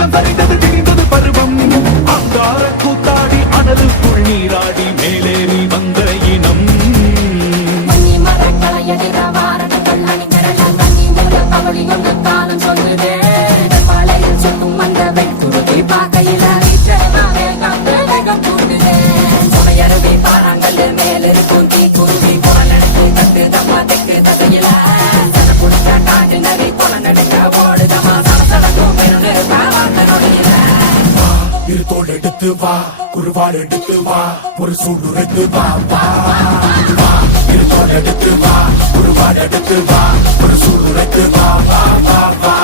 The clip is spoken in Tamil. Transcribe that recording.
இளம் சரிந்தது திரிந்தது பருவம் அங்கார கூத்தாடி அனலுக்குள் நீராடி மேலேறி வந்த இனம் காலம் சொல்லுதே மலையில் சொன்னும் அந்த வெண்குருதி பார்க்கையில வேகம் கூடுதே சுமையருவி பாறாங்கல் மேலிருக்கும் தீ குருவி புறநடக்கு கட்டு தம்மா தெக்கு தசையில குடிச்ச காட்டு நரி கொலை நடுக்க ஓடுதமா சடசடக்கும் பெருநு பாவாக்க நொடியில இரு தோல் எடுத்து வா குருவாடு எடுத்து வா ஒரு சூடுரைத்து வா வா இரு தோல் எடுத்து வா குருவாடு எடுத்து வா ஒரு சூடுரைத்து வா வா வா வா